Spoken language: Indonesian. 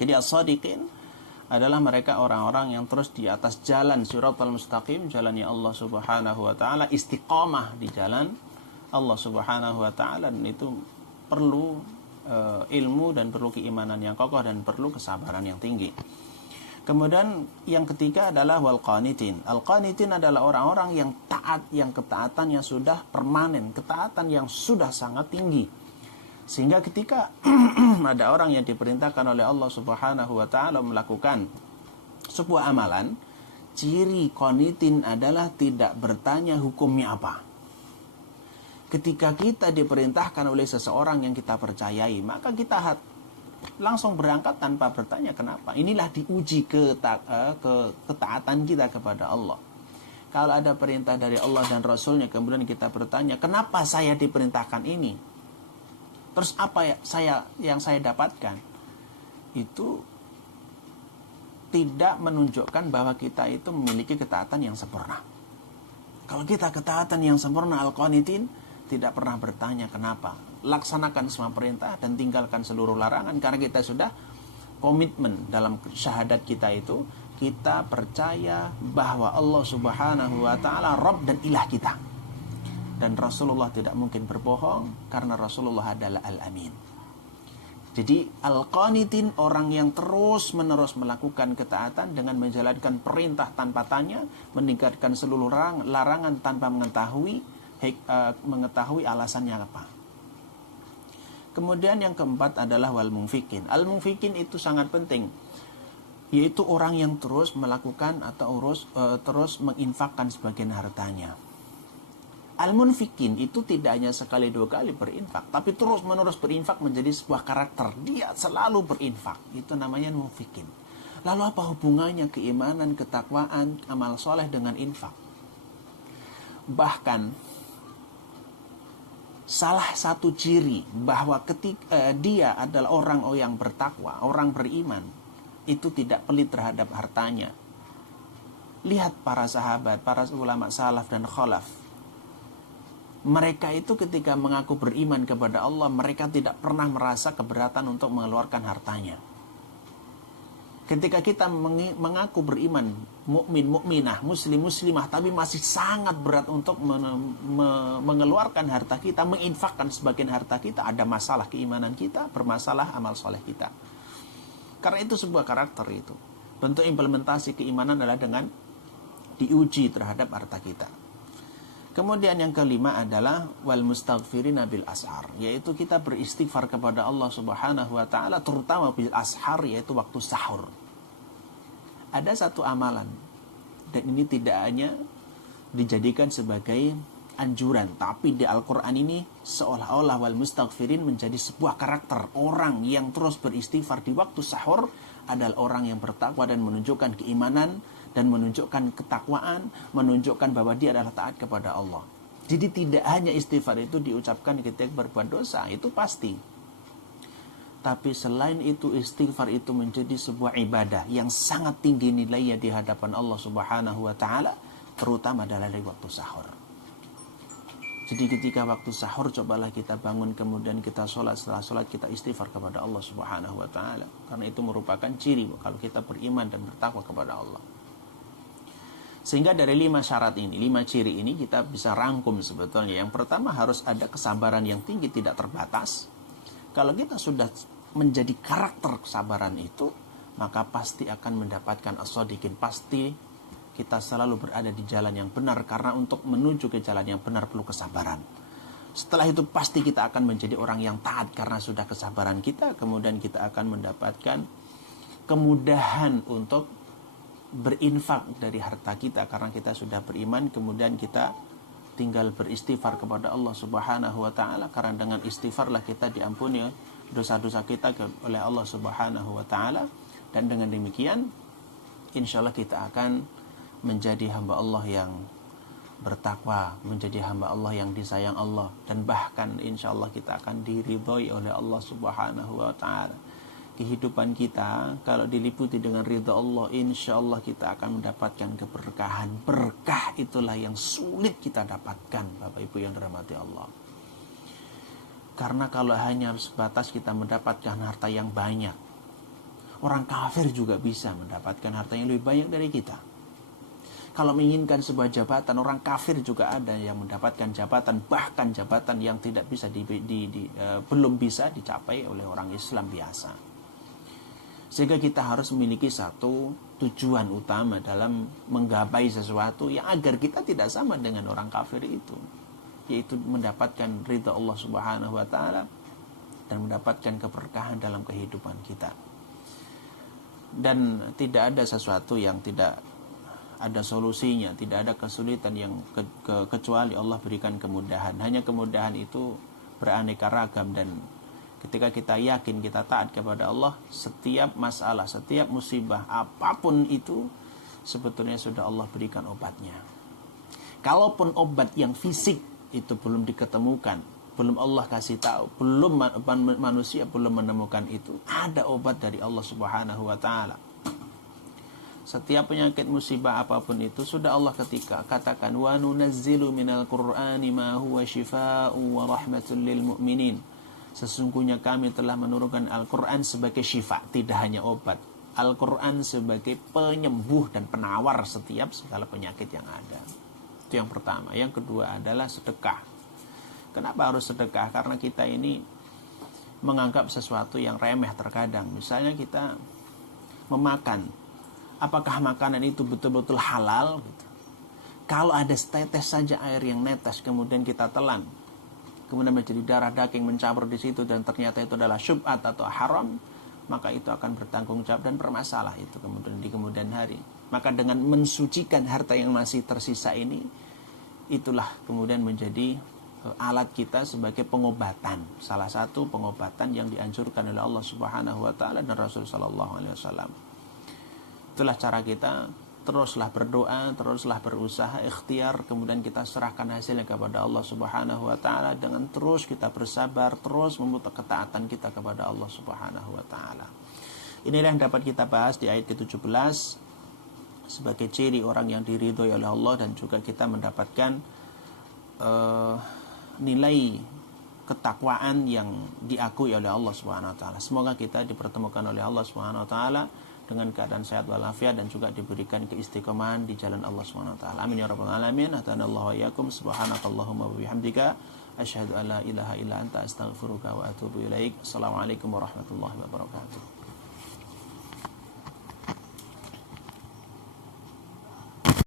Jadi as-sadiqin adalah mereka orang-orang yang terus di atas jalan siratal mustaqim, jalannya Allah Subhanahu wa taala, istiqamah di jalan Allah Subhanahu wa taala, dan itu perlu ilmu dan perlu keimanan yang kokoh dan perlu kesabaran yang tinggi. Kemudian yang ketiga adalah wal qanitin. Al qanitin adalah orang-orang yang taat, yang ketaatannya sudah permanen, ketaatan yang sudah sangat tinggi. Sehingga ketika ada orang yang diperintahkan oleh Allah Subhanahu wa taala melakukan sebuah amalan, ciri qanitin adalah tidak bertanya hukumnya apa. Ketika kita diperintahkan oleh seseorang yang kita percayai, maka kita langsung berangkat tanpa bertanya kenapa. Inilah diuji ketaatan kita kepada Allah. Kalau ada perintah dari Allah dan Rasulnya, kemudian kita bertanya, kenapa saya diperintahkan ini? Terus apa yang saya dapatkan? Itu tidak menunjukkan bahwa kita itu memiliki ketaatan yang sempurna. Kalau kita ketaatan yang sempurna, al-qanitin, tidak pernah bertanya kenapa. Laksanakan semua perintah dan tinggalkan seluruh larangan, karena kita sudah komitmen dalam syahadat kita itu, kita percaya bahwa Allah Subhanahu wa taala Rabb dan ilah kita. Dan Rasulullah tidak mungkin berbohong, karena Rasulullah adalah al-amin. Jadi al-qanitin, orang yang terus menerus melakukan ketaatan dengan menjalankan perintah tanpa tanya, meninggalkan seluruh larangan tanpa mengetahui alasannya apa. Kemudian yang keempat adalah wal munfikin. Al-munfikin itu sangat penting, yaitu orang yang terus melakukan atau terus menginfakkan sebagian hartanya. Al-munfikin itu tidak hanya sekali dua kali berinfak, tapi terus menerus berinfak menjadi sebuah karakter. Dia selalu berinfak. Itu namanya munfikin. Lalu apa hubungannya keimanan, ketakwaan, amal soleh dengan infak? Bahkan salah satu ciri bahwa ketika dia adalah orang yang bertakwa, orang beriman, itu tidak pelit terhadap hartanya. Lihat para sahabat, para ulama salaf dan khalaf. Mereka itu ketika mengaku beriman kepada Allah, mereka tidak pernah merasa keberatan untuk mengeluarkan hartanya. Ketika kita mengaku beriman, mukmin, mukminah, muslim, muslimah, tapi masih sangat berat untuk mengeluarkan harta kita, menginfakkan sebagian harta kita, ada masalah keimanan kita, bermasalah amal soleh kita. Karena itu sebuah karakter itu. Bentuk implementasi keimanan adalah dengan diuji terhadap harta kita. Kemudian yang kelima adalah wal mustaghfirina bil ashar, yaitu kita beristighfar kepada Allah Subhanahu wa taala terutama bil ashar, yaitu waktu sahur. Ada satu amalan, dan ini tidak hanya dijadikan sebagai anjuran, tapi di Al-Qur'an ini seolah-olah wal mustaghfirin menjadi sebuah karakter. Orang yang terus beristighfar di waktu sahur adalah orang yang bertakwa dan menunjukkan keimanan dan menunjukkan ketakwaan, menunjukkan bahwa dia adalah taat kepada Allah. Jadi tidak hanya istighfar itu diucapkan ketika berbuat dosa, itu pasti. Tapi selain itu istighfar itu menjadi sebuah ibadah yang sangat tinggi nilainya di hadapan Allah Subhanahu wa taala, terutama dalam waktu sahur. Jadi ketika waktu sahur, cobalah kita bangun, kemudian kita sholat, setelah sholat kita istighfar kepada Allah Subhanahu wa taala, karena itu merupakan ciri kalau kita beriman dan bertakwa kepada Allah. Sehingga dari 5 syarat ini, 5 ciri ini kita bisa rangkum sebetulnya. Yang pertama, harus ada kesabaran yang tinggi, tidak terbatas. Kalau kita sudah menjadi karakter kesabaran itu, maka pasti akan mendapatkan as-shadiqin. Pasti kita selalu berada di jalan yang benar, karena untuk menuju ke jalan yang benar perlu kesabaran. Setelah itu pasti kita akan menjadi orang yang taat karena sudah kesabaran kita. Kemudian kita akan mendapatkan kemudahan untuk berinfak dari harta kita karena kita sudah beriman. Kemudian kita tinggal beristighfar kepada Allah Subhanahu wa taala, karena dengan istighfarlah kita diampuni dosa-dosa kita oleh Allah Subhanahu wa taala. Dan dengan demikian insyaallah kita akan menjadi hamba Allah yang bertakwa, menjadi hamba Allah yang disayang Allah, dan bahkan insyaallah kita akan diridhoi oleh Allah Subhanahu wa taala. Kehidupan kita kalau diliputi dengan ridha Allah, insya Allah kita akan mendapatkan keberkahan. Berkah itulah yang sulit kita dapatkan, Bapak Ibu yang dirahmati Allah. Karena kalau hanya sebatas kita mendapatkan harta yang banyak, Orang kafir juga bisa mendapatkan harta yang lebih banyak dari kita. Kalau menginginkan sebuah jabatan, orang kafir juga ada yang mendapatkan jabatan, bahkan jabatan yang tidak bisa belum bisa dicapai oleh orang Islam biasa. Sehingga kita harus memiliki satu tujuan utama dalam menggapai sesuatu yang agar kita tidak sama dengan orang kafir itu, yaitu mendapatkan ridha Allah Subhanahu wa taala dan mendapatkan keberkahan dalam kehidupan kita. Dan tidak ada sesuatu yang tidak ada solusinya, tidak ada kesulitan yang kecuali Allah berikan kemudahan. Hanya kemudahan itu beraneka ragam, dan ketika kita yakin, kita taat kepada Allah, setiap masalah, setiap musibah apapun itu sebetulnya sudah Allah berikan obatnya. Kalaupun obat yang fisik itu belum diketemukan, belum Allah kasih tahu, belum manusia belum menemukan itu, ada obat dari Allah Subhanahu wa taala. Setiap penyakit musibah apapun itu sudah Allah ketika katakan wa nunazzilu minal qur'ani ma huwa syifaa'u wa rahmatul lil mu'minin. Sesungguhnya kami telah menurunkan Al-Qur'an sebagai syifa, tidak hanya obat. Al-Qur'an sebagai penyembuh dan penawar setiap segala penyakit yang ada. Itu yang pertama. Yang kedua adalah sedekah. Kenapa harus sedekah? Karena kita ini menganggap sesuatu yang remeh terkadang. Misalnya kita memakan, apakah makanan itu betul-betul halal gitu? Kalau ada setetes saja air yang netes kemudian kita telan, kemudian menjadi darah daging mencampur di situ dan ternyata itu adalah syubhat atau haram, maka itu akan bertanggung jawab dan bermasalah itu kemudian di kemudian hari. Maka dengan mensucikan harta yang masih tersisa ini, itulah kemudian menjadi alat kita sebagai pengobatan, salah satu pengobatan yang dianjurkan oleh Allah Subhanahu wa taala dan Rasul sallallahu alaihi wasallam. Itulah cara kita, teruslah berdoa, teruslah berusaha, ikhtiar, kemudian kita serahkan hasilnya kepada Allah Subhanahu wa taala dengan terus kita bersabar, terus memutar ketaatan kita kepada Allah Subhanahu wa taala. Inilah yang dapat kita bahas di ayat ke-17 sebagai ciri orang yang diridhoi oleh Allah, dan juga kita mendapatkan nilai ketakwaan yang diakui oleh Allah Subhanahu wa taala. Semoga kita dipertemukan oleh Allah Subhanahu wa taala dengan keadaan sehat walafiat dan juga diberikan keistiqomahan di jalan Allah Subhanahu wa taala. Amin ya rabbal alamin. Atanallahu wa iyyakum. Subhanakallahumma wa bihamdika asyhadu an la ilaha illa anta astaghfiruka wa atubu ilaik. Assalamualaikum warahmatullahi wabarakatuh.